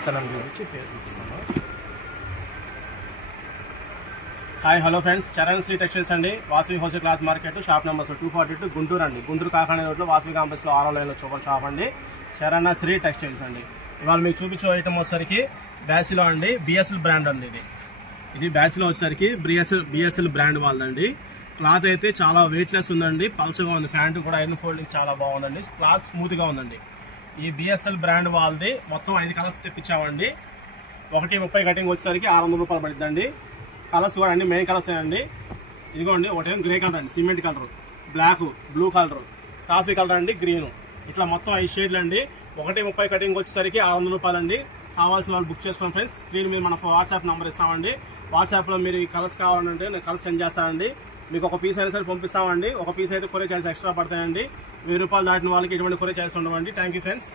XLM చూపించి పేరు చూపిస్తాను. Hi hello friends, Charan Sri textiles అండి. Vasavi wholesale cloth market, shop numbers 242 Guntur అండి. గుంటూరు కాకాని రోడ్లో వాసవి కాంప్లెక్స్లో 6వ లైన్లో చూపర్ షాప్ అండి. చరణ్ శ్రీ టెక్స్టైల్స్ అండి. ఇవాళ మీకు చూపించే ఐటమ్ వచ్చేసరికి బ్యాసిలో అండి, బిఎస్ఎల్ బ్రాండ్ అండి. ఇది బ్యాసిలో వచ్చేసరికి బిఎస్ఎల్ బ్రాండ్ వాళ్ళదండి. క్లాత్ అయితే చాలా వెయిట్లెస్ ఉందండి, పల్చగా ఉంది. ప్యాంట్ కూడా ఐరన్ ఫోల్డింగ్ చాలా బాగుందండి, క్లాత్ స్మూత్ గా ఉందండి. ఈ బిఎస్ఎల్ బ్రాండ్ వాళ్ళది మొత్తం 5 కలర్స్ తెప్పించామండి. 1:30 కటింగ్ వచ్చేసరికి 600 రూపాయలు పడుతుందండి. కలర్స్ కూడా అన్ని మెయిన్ కలర్స్ అండి. ఇదిగోండి, ఒకటేమో గ్రే కలర్ అండి, cement colour, black, blue colour, coffee colour అండి, గ్రీన్, ఇట్లా మొత్తం 5 షేడ్లు అండి. 1:30 కటింగ్ వచ్చేసరికి 600 రూపాయలు అండి. కావాల్సిన వాళ్ళు బుక్ చేసుకోండి ఫ్రెండ్స్. స్క్రీన్ మీద మన వాట్సాప్ నెంబర్ ఇస్తామండి. వాట్సాప్ లో మీరు ఈ కలర్స్ కావాలంటే నేను కలర్స్ సెండ్ చేస్తానండి. మీకు ఒక పీస్ అయినా సరే పంపిస్తామండి. ఒక పీస్ అయితే కొరియర్ చార్జెస్ ఎక్స్ట్రా పడతాయండి. 1000 రూపాయలు దాటిన వాళ్ళకి ఎటువంటి కొరియర్ చార్జెస్ ఉండవండి. Thank you friends.